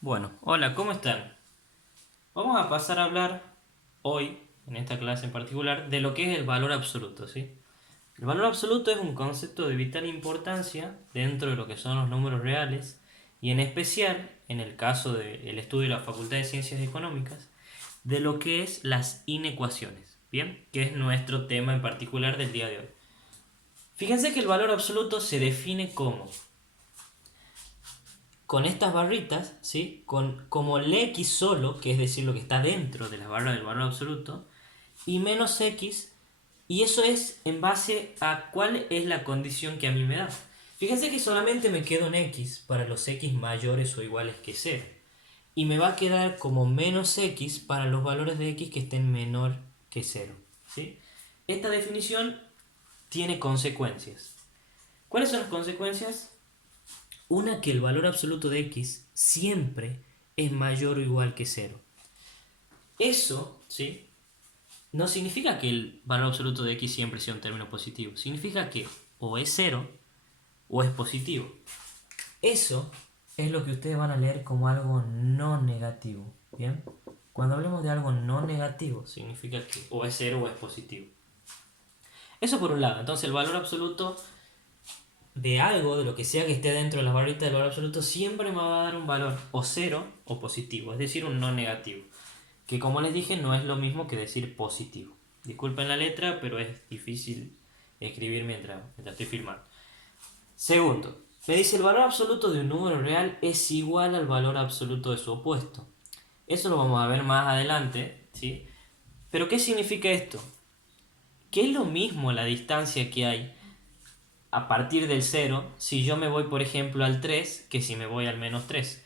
Bueno, hola, ¿cómo están? Vamos a pasar a hablar hoy, en esta clase en particular, de lo que es el valor absoluto, ¿sí? El valor absoluto es un concepto de vital importancia dentro de lo que son los números reales y en especial, en el caso del estudio de la Facultad de Ciencias Económicas, de lo que es las inecuaciones, ¿bien? Que es nuestro tema en particular del día de hoy. Fíjense que el valor absoluto se define como con estas barritas, ¿sí? Como el x solo, que es decir, lo que está dentro de la barra del valor absoluto, y menos x, y eso es en base a cuál es la condición que a mí me da. Fíjense que solamente me quedo en x para los x mayores o iguales que 0. Y me va a quedar como menos x para los valores de x que estén menor que 0. ¿Sí? Esta definición tiene consecuencias. ¿Cuáles son las consecuencias? Una, que el valor absoluto de x siempre es mayor o igual que 0. Eso, ¿sí? No significa que el valor absoluto de x siempre sea un término positivo. Significa que o es 0 o es positivo. Eso es lo que ustedes van a leer como algo no negativo. ¿Bien? Cuando hablemos de algo no negativo, significa que o es 0 o es positivo. Eso por un lado. Entonces el valor absoluto de algo, de lo que sea que esté dentro de las barritas del valor absoluto, siempre me va a dar un valor o 0 o positivo, es decir, un no negativo. Que como les dije, no es lo mismo que decir positivo. Disculpen la letra, pero es difícil escribir mientras estoy filmando. Segundo, me dice el valor absoluto de un número real es igual al valor absoluto de su opuesto. Eso lo vamos a ver más adelante, ¿sí? Pero ¿qué significa esto? Que es lo mismo la distancia que hay a partir del 0 si yo me voy, por ejemplo, al 3 que si me voy al menos 3.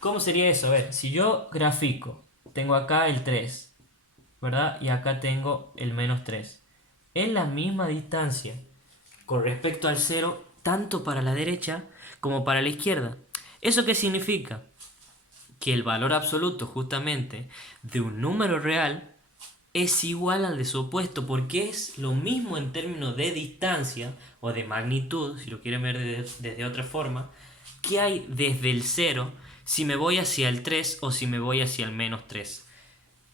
¿Cómo sería eso? A ver, si yo grafico, tengo acá el 3, ¿verdad? Y acá tengo el menos 3. Es la misma distancia con respecto al 0, tanto para la derecha como para la izquierda. ¿Eso qué significa? Que el valor absoluto justamente de un número real es igual al de su opuesto, porque es lo mismo en términos de distancia o de magnitud, si lo quieren ver desde otra forma, que hay desde el 0 si me voy hacia el 3 o si me voy hacia el menos 3.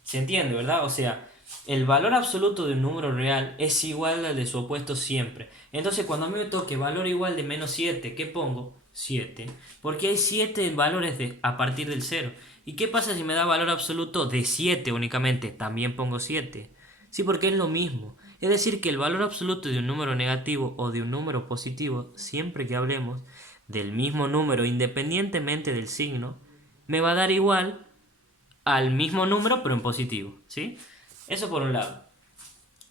¿Se entiende, verdad? O sea, el valor absoluto de un número real es igual al de su opuesto siempre. Entonces, cuando a mí me toque valor igual de menos 7, ¿qué pongo? 7. Porque hay 7 valores a partir del 0. ¿Y qué pasa si me da valor absoluto de 7 únicamente? También pongo 7. Sí, porque es lo mismo. Es decir, que el valor absoluto de un número negativo o de un número positivo, siempre que hablemos del mismo número independientemente del signo, me va a dar igual al mismo número pero en positivo, ¿sí? Eso por un lado.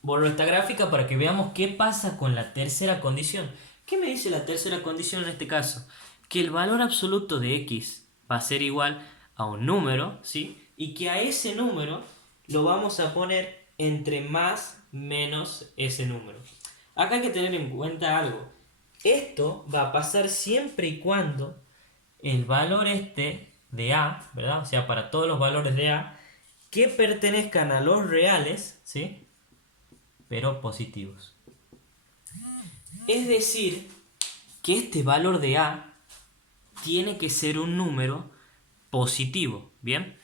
Borro esta gráfica para que veamos qué pasa con la tercera condición. ¿Qué me dice la tercera condición en este caso? Que el valor absoluto de x va a ser igual a un número, ¿sí? Y que a ese número lo vamos a poner entre más menos ese número. Acá hay que tener en cuenta algo. Esto va a pasar siempre y cuando el valor este de A, ¿verdad? O sea, para todos los valores de A que pertenezcan a los reales, ¿sí? Pero positivos. Es decir, que este valor de A tiene que ser un número positivo, ¿bien?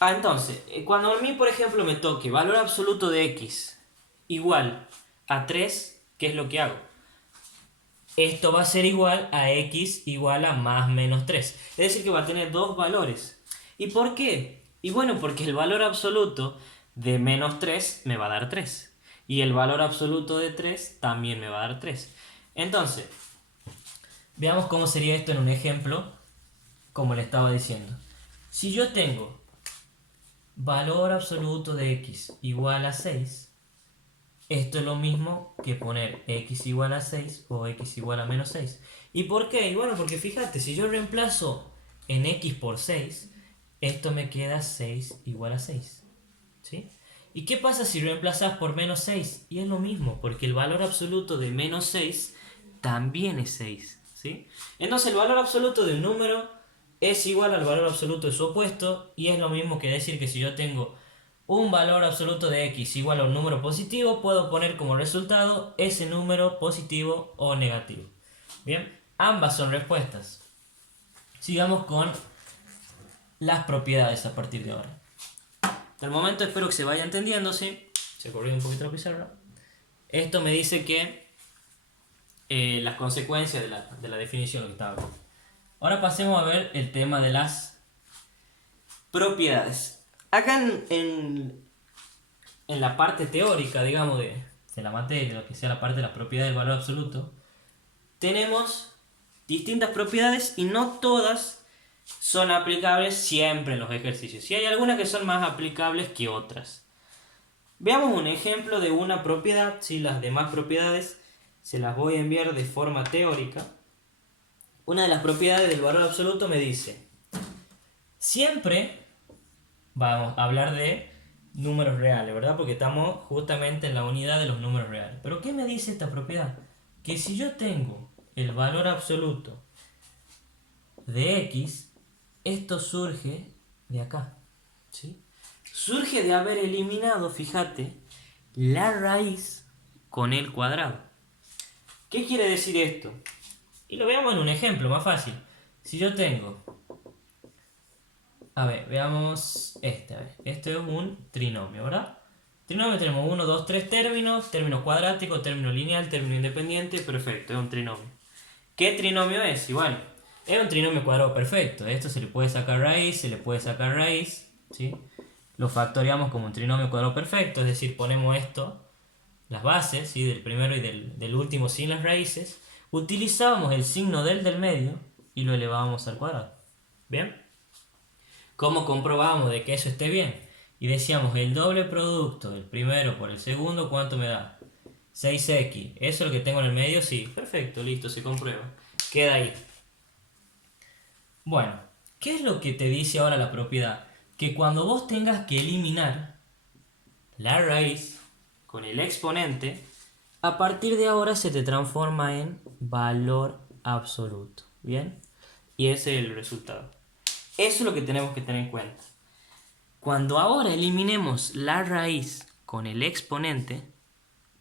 Entonces, cuando a mí, por ejemplo, me toque valor absoluto de X igual a 3, ¿qué es lo que hago? Esto va a ser igual a x igual a más menos 3. Es decir, que va a tener dos valores. ¿Y por qué? Y bueno, porque el valor absoluto de menos 3 me va a dar 3. Y el valor absoluto de 3 también me va a dar 3. Entonces, veamos cómo sería esto en un ejemplo, como le estaba diciendo. Si yo tengo valor absoluto de x igual a 6, esto es lo mismo que poner x igual a 6 o x igual a menos 6. ¿Y por qué? Y bueno, porque fíjate, si yo reemplazo en x por 6, esto me queda 6 igual a 6. ¿Sí? ¿Y qué pasa si reemplazas por menos 6? Y es lo mismo, porque el valor absoluto de menos 6 también es 6. ¿Sí? Entonces el valor absoluto de un número es igual al valor absoluto de su opuesto, y es lo mismo que decir que si yo tengo un valor absoluto de x igual a un número positivo, puedo poner como resultado ese número positivo o negativo. Bien, ambas son respuestas. sigamos con las propiedades a partir de ahora. Hasta el momento espero que se vaya entendiendo, ¿sí? Se corrió un poquito la pizarra. Esto me dice que las consecuencias de la definición, lo que estaba viendo. Ahora pasemos a ver el tema de las propiedades. Acá en la parte teórica, digamos, de la materia, lo que sea la parte de las propiedades del valor absoluto, tenemos distintas propiedades y no todas son aplicables siempre en los ejercicios. Y hay algunas que son más aplicables que otras. Veamos un ejemplo de una propiedad. Si las demás propiedades se las voy a enviar de forma teórica. Una de las propiedades del valor absoluto me dice: siempre vamos a hablar de números reales, ¿verdad? Porque estamos justamente en la unidad de los números reales. ¿Pero qué me dice esta propiedad? Que si yo tengo el valor absoluto de x, esto surge de acá, ¿sí? Surge de haber eliminado, fíjate, la raíz con el cuadrado. ¿Qué quiere decir esto? Y lo veamos en un ejemplo más fácil. Si yo tengo... A ver, veamos este. A ver. Este es un trinomio, ¿verdad? Trinomio tenemos 1, 2, 3 términos. Término cuadrático, término lineal, término independiente. Perfecto, es un trinomio. ¿Qué trinomio es? Y bueno, es un trinomio cuadrado perfecto. A esto se le puede sacar raíz, ¿sí? Lo factoriamos como un trinomio cuadrado perfecto, es decir, ponemos esto, las bases, ¿sí? Del primero y del último sin las raíces. Utilizábamos el signo del medio y lo elevábamos al cuadrado. ¿Bien? ¿Cómo comprobamos de que eso esté bien? Y decíamos el doble producto del primero por el segundo, ¿cuánto me da? 6x. ¿Eso es lo que tengo en el medio? Sí. Perfecto, listo, se comprueba. Queda ahí. Bueno, ¿qué es lo que te dice ahora la propiedad? Que cuando vos tengas que eliminar la raíz con el exponente, a partir de ahora se te transforma en valor absoluto. ¿Bien? Y ese es el resultado. Eso es lo que tenemos que tener en cuenta. Cuando ahora eliminemos la raíz con el exponente,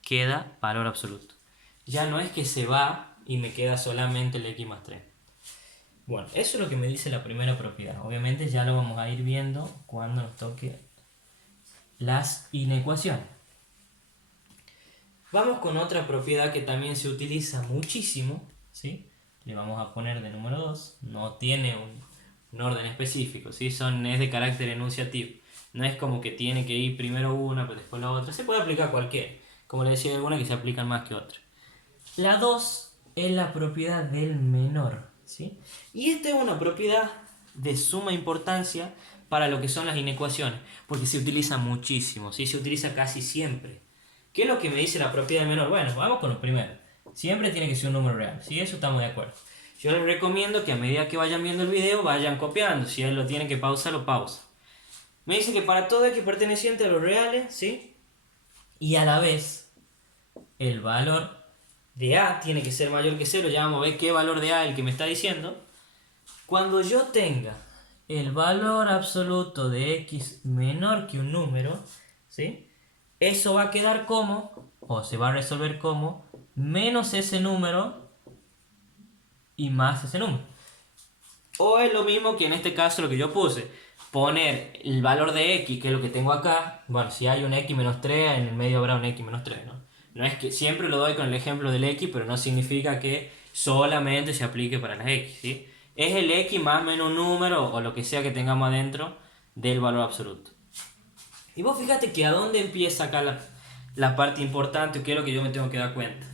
queda valor absoluto. Ya no es que se va y me queda solamente el x más 3. Bueno, eso es lo que me dice la primera propiedad. Obviamente ya lo vamos a ir viendo cuando nos toque las inecuaciones. Vamos con otra propiedad que también se utiliza muchísimo, ¿sí? Le vamos a poner de número 2. No tiene un orden específico, ¿sí? Es de carácter enunciativo. No es como que tiene que ir primero una, pero después la otra. Se puede aplicar cualquiera. Como le decía, hay algunas que se aplican más que otras. La 2 es la propiedad del menor, ¿sí? Y esta es una propiedad de suma importancia para lo que son las inecuaciones, porque se utiliza muchísimo, ¿sí? Se utiliza casi siempre. ¿Qué es lo que me dice la propiedad del menor? Bueno, vamos con lo primero. Siempre tiene que ser un número real, ¿sí? Eso estamos de acuerdo. Yo les recomiendo que a medida que vayan viendo el video vayan copiando. Si él lo tiene que pausar, lo pausa. Me dice que para todo x perteneciente a los reales, ¿sí? Y a la vez, el valor de a tiene que ser mayor que 0. Ya vamos a ver qué valor de a es el que me está diciendo. Cuando yo tenga el valor absoluto de x menor que un número, ¿sí? Eso va a quedar como, o se va a resolver como, menos ese número y más ese número. O es lo mismo que en este caso lo que yo puse. Poner el valor de x, que es lo que tengo acá. Bueno, si hay un x menos 3, en el medio habrá un x menos 3, ¿no? No es que siempre lo doy con el ejemplo del x, pero no significa que solamente se aplique para las x, ¿sí? Es el x más menos un número o lo que sea que tengamos adentro del valor absoluto. Y vos fíjate que a dónde empieza acá la parte importante, que es lo que yo me tengo que dar cuenta.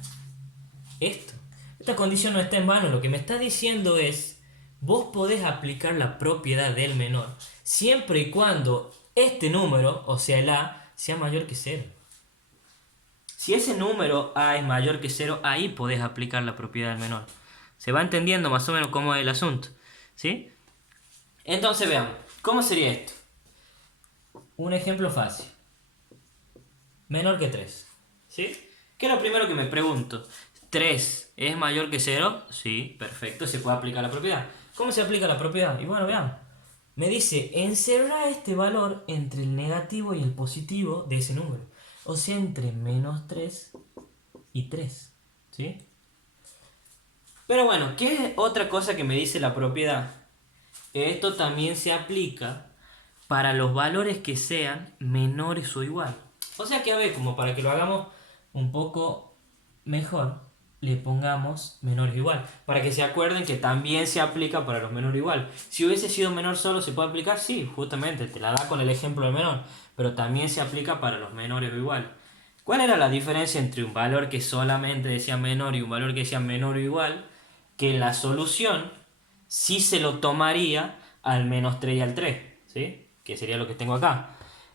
Esta condición no está en vano. Lo que me está diciendo es: vos podés aplicar la propiedad del menor siempre y cuando este número, o sea el a, sea mayor que 0. Si ese número a es mayor que 0, ahí podés aplicar la propiedad del menor. ¿Se va entendiendo más o menos cómo es el asunto? ¿Sí? Entonces veamos, ¿cómo sería esto? Un ejemplo fácil. Menor que 3. ¿Sí? ¿Qué es lo primero que me pregunto? ¿3 es mayor que 0? Sí, perfecto, se puede aplicar la propiedad. ¿Cómo se aplica la propiedad? Y bueno, veamos. Me dice, encerra este valor entre el negativo y el positivo de ese número. O sea, entre menos 3 y 3. ¿Sí? Pero bueno, ¿qué es otra cosa que me dice la propiedad? esto también se aplica para los valores que sean menores o igual. O sea que, a ver, como para que lo hagamos un poco mejor, le pongamos menor o igual. Para que se acuerden que también se aplica para los menor o igual. Si hubiese sido menor solo, ¿se puede aplicar? Sí, justamente, te la da con el ejemplo del menor. Pero también se aplica para los menores o igual. ¿Cuál era la diferencia entre un valor que solamente decía menor y un valor que decía menor o igual? Que la solución sí se lo tomaría al menos 3 y al 3, ¿sí? Que sería lo que tengo acá.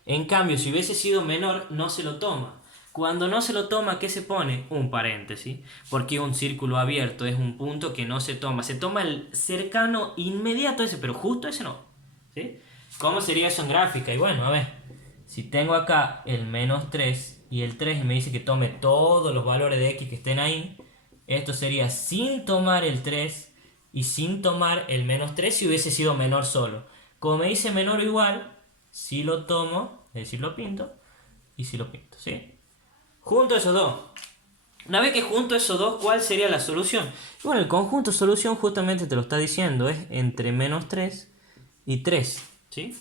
En cambio, si hubiese sido menor, no se lo toma. Cuando no se lo toma, ¿qué se pone? Un paréntesis. Porque un círculo abierto es un punto que no se toma. Se toma el cercano inmediato ese, pero justo ese no. ¿Sí? ¿Cómo sería eso en gráfica? Y bueno, a ver. Si tengo acá el menos 3 y el 3 y me dice que tome todos los valores de x que estén ahí, esto sería sin tomar el 3 y sin tomar el menos 3 si hubiese sido menor solo. Como me dice menor o igual, si lo tomo, es decir, lo pinto, y si lo pinto, ¿sí? Junto esos dos. Una vez que junto esos dos, ¿cuál sería la solución? Bueno, el conjunto solución justamente te lo está diciendo, es entre menos 3 y 3, ¿sí?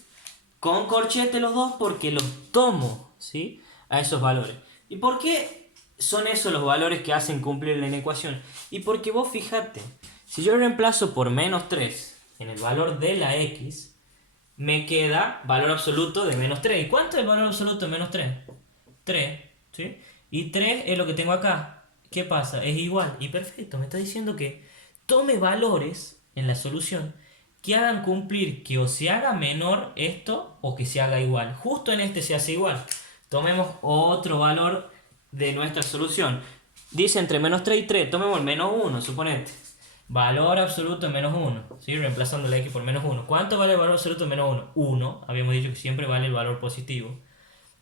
Con corchete los dos porque los tomo, ¿sí? A esos valores. ¿Y por qué son esos los valores que hacen cumplir la inecuación? Y porque vos fíjate, si yo reemplazo por menos 3 en el valor de la x, me queda valor absoluto de menos 3. ¿Y cuánto es el valor absoluto de menos 3? 3, ¿sí? Y 3 es lo que tengo acá. ¿Qué pasa? Es igual. Y perfecto, me está diciendo que tome valores en la solución que hagan cumplir que o se haga menor esto o que se haga igual. Justo en este se hace igual. Tomemos otro valor de nuestra solución. Dice entre menos 3 y 3. Tomemos el menos 1, suponete. Valor absoluto de menos 1. ¿Sí? Reemplazando la x por menos 1. ¿Cuánto vale el valor absoluto de menos 1? 1. Habíamos dicho que siempre vale el valor positivo.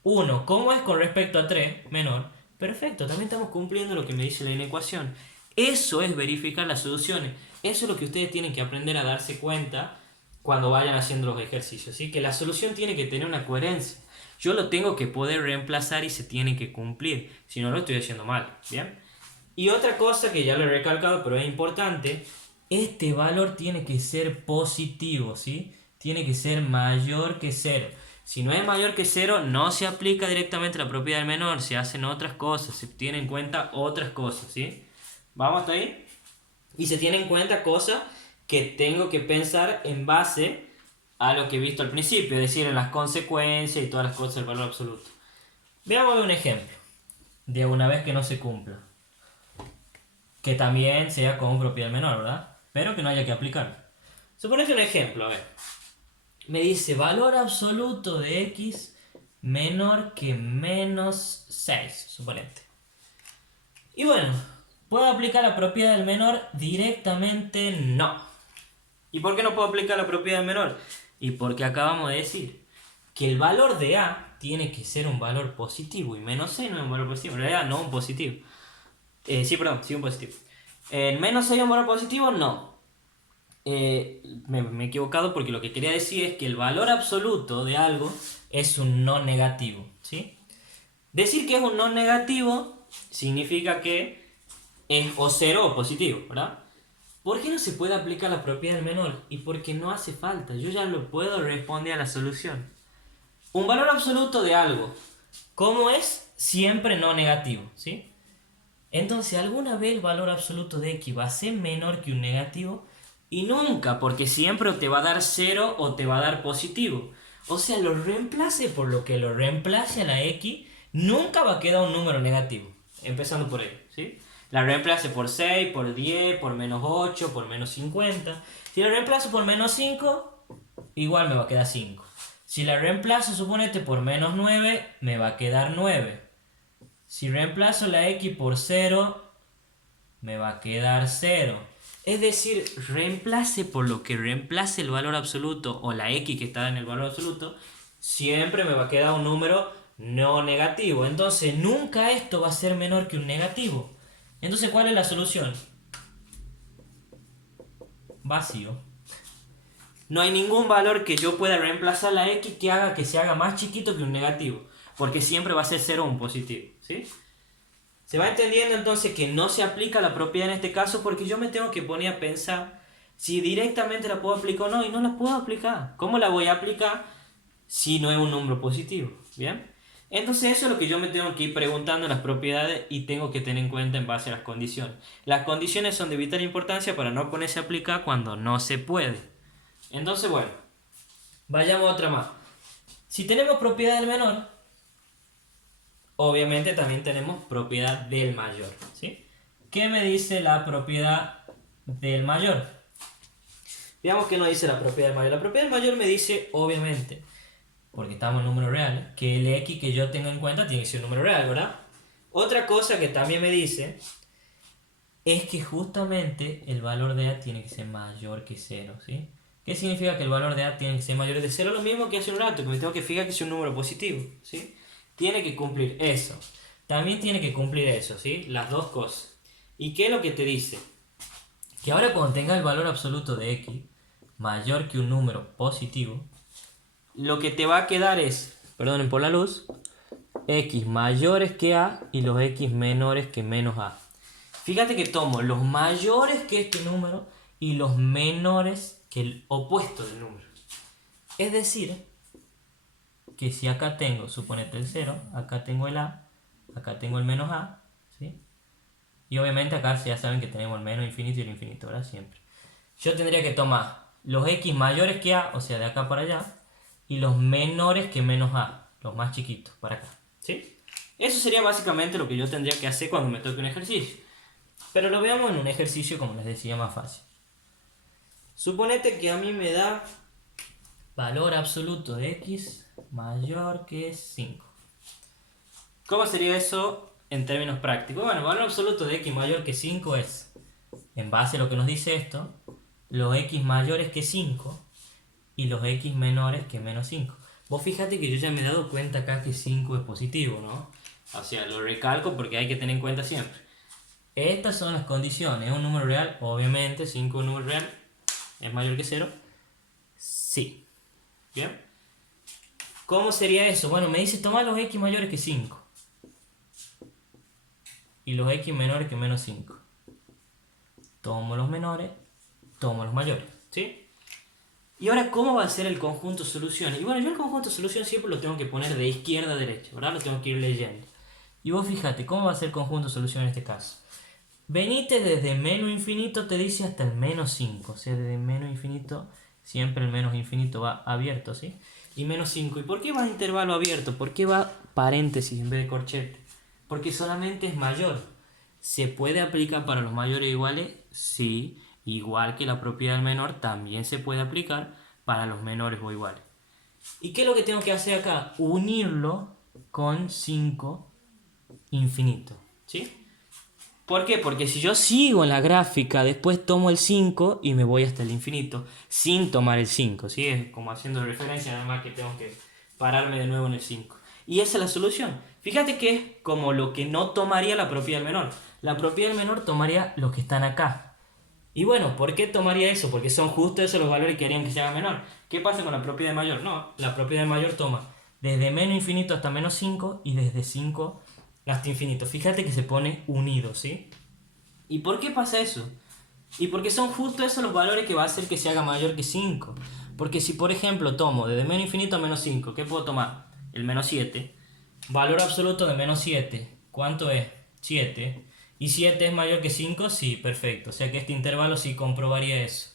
1. ¿Cómo es con respecto a 3? Menor. Perfecto. También estamos cumpliendo lo que me dice la inecuación. Eso es verificar las soluciones. Eso es lo que ustedes tienen que aprender a darse cuenta cuando vayan haciendo los ejercicios. ¿Sí? Que la solución tiene que tener una coherencia. Yo lo tengo que poder reemplazar y se tiene que cumplir. Si no, lo estoy haciendo mal. ¿Bien? Y otra cosa que ya lo he recalcado, pero es importante, este valor tiene que ser positivo, ¿sí? Tiene que ser mayor que 0. Si no es mayor que 0, no se aplica directamente la propiedad del menor, se hacen otras cosas, se tienen en cuenta otras cosas, ¿sí? ¿Vamos hasta ahí? Y se tienen en cuenta cosas que tengo que pensar en base a lo que he visto al principio, es decir, en las consecuencias y todas las cosas del valor absoluto. Veamos un ejemplo de una vez que no se cumpla. Que también sea con propiedad menor, ¿verdad? Pero que no haya que aplicar. Suponete un ejemplo, a ver. Me dice valor absoluto de x menor que menos 6, suponete. Y bueno, ¿puedo aplicar la propiedad del menor? Directamente no. ¿Y por qué no puedo aplicar la propiedad del menor? Y porque acabamos de decir que el valor de a tiene que ser un valor positivo y menos 6 no es un valor positivo, en realidad no un positivo. Sí, un positivo. ¿El menos 6 es un valor positivo? No. Me he equivocado porque lo que quería decir es que el valor absoluto de algo es un no negativo, ¿sí? Decir que es un no negativo significa que es o 0 o positivo, ¿verdad? ¿Por qué no se puede aplicar la propiedad del menor? Y porque no hace falta, yo ya lo puedo responder a la solución. Un valor absoluto de algo, ¿cómo es? Siempre no negativo, ¿sí? Entonces, ¿alguna vez el valor absoluto de x va a ser menor que un negativo? Y nunca, porque siempre te va a dar 0 o te va a dar positivo. O sea, lo reemplace por lo que lo reemplace a la x, nunca va a quedar un número negativo. Empezando por ahí, ¿sí? La reemplace por 6, por 10, por menos 8, por menos 50. Si la reemplazo por menos 5, igual me va a quedar 5. Si la reemplazo, suponete, por menos 9, me va a quedar 9. Si reemplazo la x por 0, me va a quedar 0. Es decir, reemplace por lo que reemplace el valor absoluto o la x que está en el valor absoluto, siempre me va a quedar un número no negativo. Entonces, nunca esto va a ser menor que un negativo. Entonces, ¿cuál es la solución? Vacío. No hay ningún valor que yo pueda reemplazar la x que haga que se haga más chiquito que un negativo. Porque siempre va a ser 0 o un positivo, ¿sí? Se va entendiendo entonces que no se aplica la propiedad en este caso porque yo me tengo que poner a pensar Si directamente la puedo aplicar o no, y no la puedo aplicar. ¿Cómo la voy a aplicar si no es un número positivo? ¿Bien? Entonces eso es lo que yo me tengo que ir preguntando en las propiedades y tengo que tener en cuenta en base a las condiciones. Las condiciones son de vital importancia para no ponerse a aplicar cuando no se puede. Entonces, bueno, vayamos a otra más. Si tenemos propiedad del menor, obviamente también tenemos propiedad del mayor, ¿sí? ¿Qué me dice la propiedad del mayor? Veamos qué nos dice la propiedad del mayor. La propiedad del mayor me dice, obviamente, porque estamos en números reales, que el x que yo tenga en cuenta tiene que ser un número real, ¿verdad? Otra cosa que también me dice es que justamente el valor de a tiene que ser mayor que 0, ¿sí? ¿Qué significa que el valor de a tiene que ser mayor que 0? Lo mismo que hace un rato, que me tengo que fijar que es un número positivo, ¿sí? Tiene que cumplir eso. También tiene que cumplir eso, ¿sí? Las dos cosas. ¿Y qué es lo que te dice? Que ahora cuando tenga el valor absoluto de x mayor que un número positivo, lo que te va a quedar es, perdonen por la luz, x mayores que a y los x menores que menos a. Fíjate que tomo los mayores que este número y los menores que el opuesto del número. Es decir, que si acá tengo, suponete el 0, acá tengo el a, acá tengo el menos a, ¿sí? Y obviamente acá ya saben que tenemos el menos infinito y el infinito, ¿verdad? Siempre. Yo tendría que tomar los x mayores que a, o sea, de acá para allá, y los menores que menos a, los más chiquitos, para acá, ¿sí? Eso sería básicamente lo que yo tendría que hacer cuando me toque un ejercicio. Pero lo veamos en un ejercicio, como les decía, más fácil. Suponete que a mí me da valor absoluto de x mayor que 5. ¿Cómo sería eso en términos prácticos? Bueno, valor absoluto de x mayor que 5 es, en base a lo que nos dice esto, los x mayores que 5 y los x menores que menos 5. Vos fíjate que yo ya me he dado cuenta acá que 5 es positivo, ¿no? O sea, lo recalco porque hay que tener en cuenta siempre. Estas son las condiciones. ¿Es un número real? Obviamente, 5 es un número real. ¿Es mayor que 0? Sí. ¿Bien? ¿Cómo sería eso? Bueno, me dice tomar los x mayores que 5 y los x menores que menos 5. Tomo los menores, tomo los mayores, ¿sí? Y ahora, ¿cómo va a ser el conjunto solución? Y bueno, yo el conjunto solución siempre lo tengo que poner de izquierda a derecha, ¿verdad? Lo tengo que ir leyendo. Y vos fíjate, ¿cómo va a ser el conjunto solución en este caso? Venite desde menos infinito, te dice hasta el menos 5. O sea, desde menos infinito, siempre el menos infinito va abierto, ¿sí? Y menos 5. ¿Y por qué va intervalo abierto? ¿Por qué va paréntesis en vez de corchete? Porque solamente es mayor. ¿Se puede aplicar para los mayores iguales? Sí. Igual que la propiedad del menor, también se puede aplicar para los menores o iguales. ¿Y qué es lo que tengo que hacer acá? Unirlo con 5 infinito, ¿sí? ¿Por qué? Porque si yo sigo en la gráfica, después tomo el 5 y me voy hasta el infinito, sin tomar el 5, ¿sí? Es como haciendo referencia, nada más que tengo que pararme de nuevo en el 5. Y esa es la solución. Fíjate que es como lo que no tomaría la propiedad del menor. La propiedad del menor tomaría los que están acá. Y bueno, ¿por qué tomaría eso? Porque son justo esos los valores que harían que se haga menor. ¿Qué pasa con la propiedad de mayor? No, la propiedad de mayor toma desde menos infinito hasta menos 5 y desde 5 hasta infinito. Fíjate que se pone unido, ¿sí? ¿Y por qué pasa eso? Y porque son justo esos los valores que va a hacer que se haga mayor que 5. Porque si por ejemplo tomo desde menos infinito a menos 5, ¿qué puedo tomar? El menos 7. Valor absoluto de menos 7. ¿Cuánto es? 7. ¿Y 7 es mayor que 5? Sí, perfecto. O sea que este intervalo sí comprobaría eso.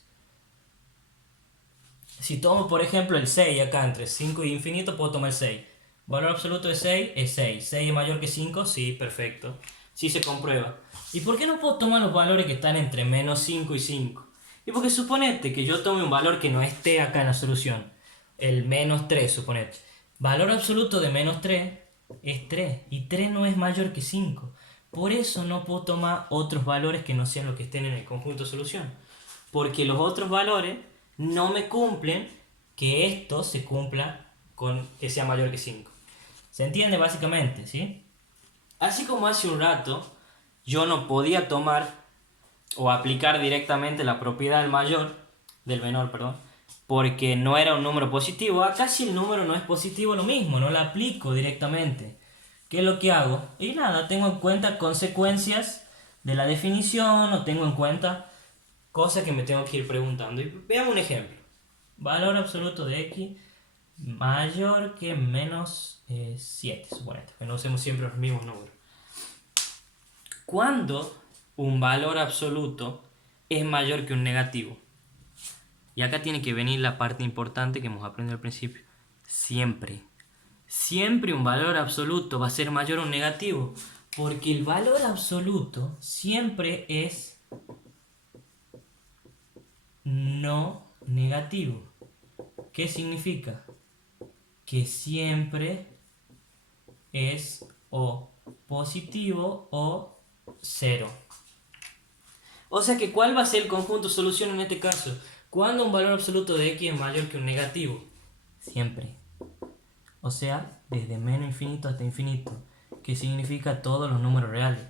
Si tomo por ejemplo el 6 acá entre 5 y infinito, puedo tomar el 6. Valor absoluto de 6 es 6. ¿6 es mayor que 5? Sí, perfecto. Sí se comprueba. ¿Y por qué no puedo tomar los valores que están entre menos 5 y 5? Y porque suponete que yo tome un valor que no esté acá en la solución. El menos 3, suponete. Valor absoluto de menos 3 es 3. Y 3 no es mayor que 5. Por eso no puedo tomar otros valores que no sean los que estén en el conjunto solución. Porque los otros valores no me cumplen que esto se cumpla con que sea mayor que 5. ¿Se entiende básicamente? ¿Sí? Así como hace un rato yo no podía tomar o aplicar directamente la propiedad del menor, perdón, porque no era un número positivo, acá si el número no es positivo lo mismo, no la aplico directamente. ¿Qué es lo que hago? Y nada, tengo en cuenta consecuencias de la definición o tengo en cuenta cosa que me tengo que ir preguntando. Y veamos un ejemplo. Valor absoluto de x mayor que menos 7, suponete, que no usemos siempre los mismos números. ¿Cuándo un valor absoluto es mayor que un negativo? Y acá tiene que venir la parte importante que hemos aprendido al principio. Siempre. Siempre un valor absoluto va a ser mayor a un negativo. Porque el valor absoluto siempre es no negativo. ¿Qué significa? Que siempre es o positivo o cero. O sea que ¿cuál va a ser el conjunto solución en este caso? ¿Cuándo un valor absoluto de x es mayor que un negativo? Siempre. O sea, desde menos infinito hasta infinito. Que significa todos los números reales.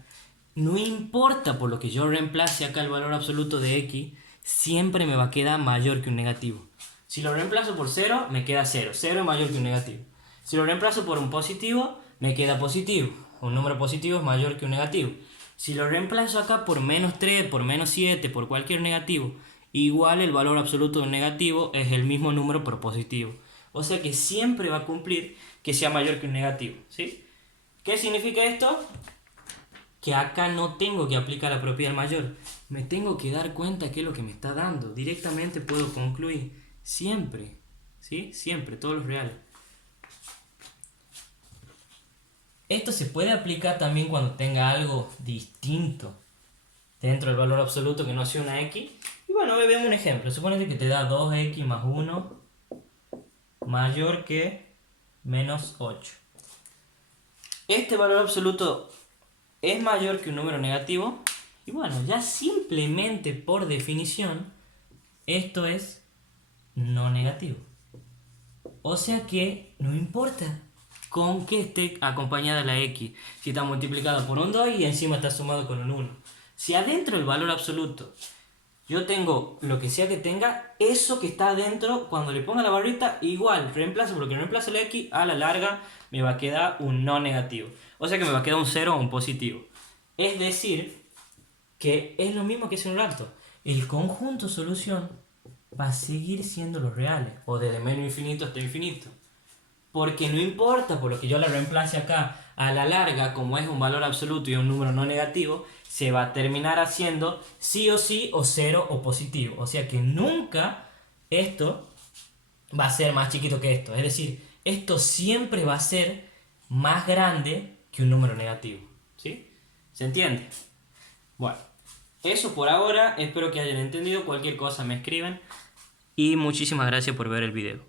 No importa por lo que yo reemplace acá el valor absoluto de x, siempre me va a quedar mayor que un negativo. Si lo reemplazo por 0, me queda 0. 0 es mayor que un negativo. Si lo reemplazo por un positivo, me queda positivo. Un número positivo es mayor que un negativo. Si lo reemplazo acá por menos 3, por menos 7, por cualquier negativo, igual el valor absoluto de un negativo es el mismo número por positivo. O sea que siempre va a cumplir que sea mayor que un negativo, ¿sí? ¿Qué significa esto? Que acá no tengo que aplicar la propiedad del mayor. Me tengo que dar cuenta qué es lo que me está dando. Directamente puedo concluir. Siempre. ¿Sí? Siempre, todos los reales. Esto se puede aplicar también cuando tenga algo distinto dentro del valor absoluto que no sea una x. Y bueno, veamos un ejemplo. Supone que te da 2x más 1 mayor que menos 8. Este valor absoluto es mayor que un número negativo. Y bueno, ya simplemente por definición, esto es no negativo. O sea que no importa con que esté acompañada la x. Si está multiplicado por un 2 y encima está sumado con un 1. Si adentro del valor absoluto yo tengo lo que sea que tenga, eso que está adentro, cuando le ponga la barrita, igual, reemplazo por lo que reemplazo la x, a la larga me va a quedar un no negativo. O sea que me va a quedar un 0 o un positivo. Es decir, que es lo mismo que hace un rato. El conjunto solución va a seguir siendo los reales, o desde menos infinito hasta infinito. Porque no importa por lo que yo la reemplace acá, a la larga, como es un valor absoluto y un número no negativo, se va a terminar haciendo sí o 0 o positivo. O sea que nunca esto va a ser más chiquito que esto. Es decir, esto siempre va a ser más grande que un número negativo. ¿Sí? ¿Se entiende? Bueno, eso por ahora. Espero que hayan entendido. Cualquier cosa me escriben. Y muchísimas gracias por ver el video.